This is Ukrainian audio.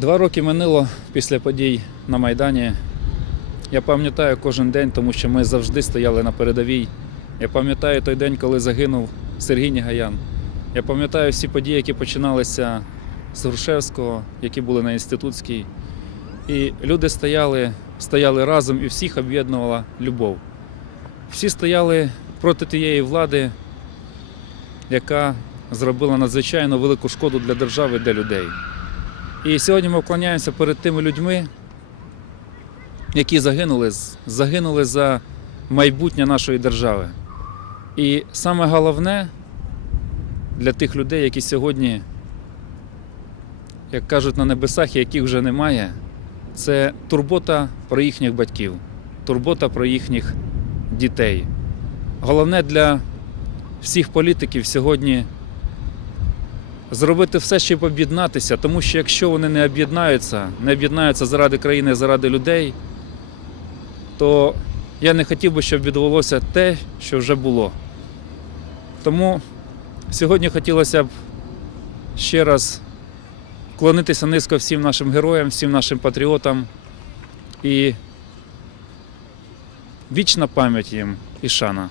Два роки минуло після подій на Майдані. Я пам'ятаю кожен день, тому що ми завжди стояли на передовій. Я пам'ятаю той день, коли загинув Сергій Нігаян. Я пам'ятаю всі події, які починалися з Грушевського, які були на інститутській. І люди стояли, стояли разом і всіх об'єднувала любов. Всі стояли проти тієї влади, яка зробила надзвичайно велику шкоду для держави, для людей. І сьогодні ми вклоняємося перед тими людьми, які загинули, загинули за майбутнє нашої держави. І саме головне для тих людей, які сьогодні, як кажуть, на небесах, яких вже немає, це турбота про їхніх батьків, турбота про їхніх дітей. Головне для всіх політиків сьогодні зробити все, щоб об'єднатися, тому що якщо вони не об'єднаються, не об'єднаються заради країни, заради людей, то я не хотів би, щоб відбулося те, що вже було. Тому сьогодні хотілося б ще раз вклонитися низько всім нашим героям, всім нашим патріотам і вічна пам'ять їм і шана.